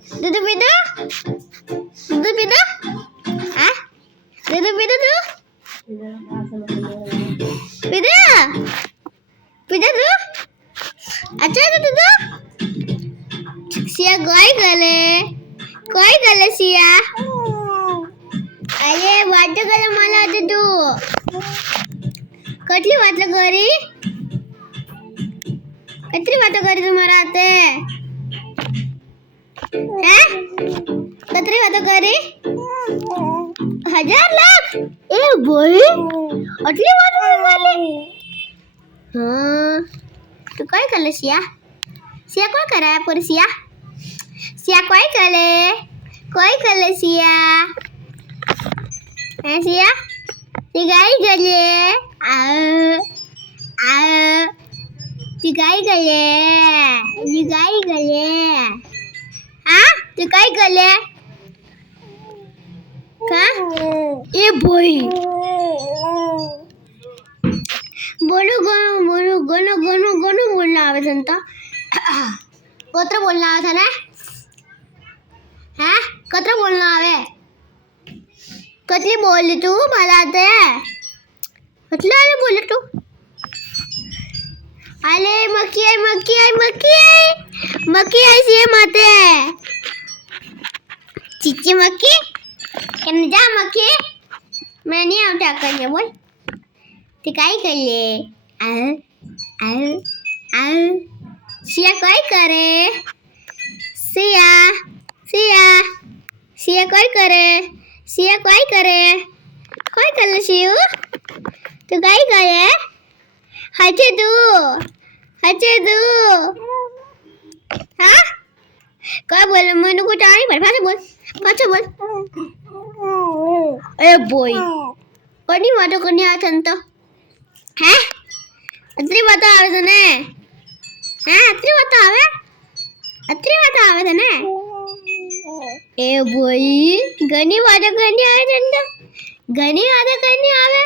दूध पीधो दूध पीधो हाँ दूध पीधो तू पीधो पीधो तू अच्छा दूध तू सिया कोई गले सिया अरे वाट गले मला आता तू कटली वाटलं घरी कतरी बातों करी तुम्हारा आते हैं कतरी बातों करी 1000 लाख ए बोई अटली बातों वाले हाँ तू काय करे सिया काय करा है पर सिया काय करे सिया है सिया ती गाय गले तू काय गले हाँ तू काय गले का ए बोई बोलो गोनो बोलना आवे संता कत्र बोलना आवे था ना हाँ कत्र बोलना आवे कतली बोली तू मला आते कतली आले बोले तू अरे मक्की ऐसी है माते चिच्ची मक्की केम जा मक्की मैं नहीं आउट करने बोल ते काय करले सिया काय करे सिया काय करे सिया तू काय करे हचे तू हाँ क्या बोल मैंने कुछ आई पर पाछा बोल ए बॉय कोनी मातो कोनी आथन तो हैं अतरी बात आवे तने हैं अतरी बात आवे तने ए बॉय गनी बात करनी आवे तने गनी बात करनी आवे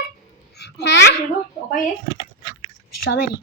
हैं स्ट्रॉबेरी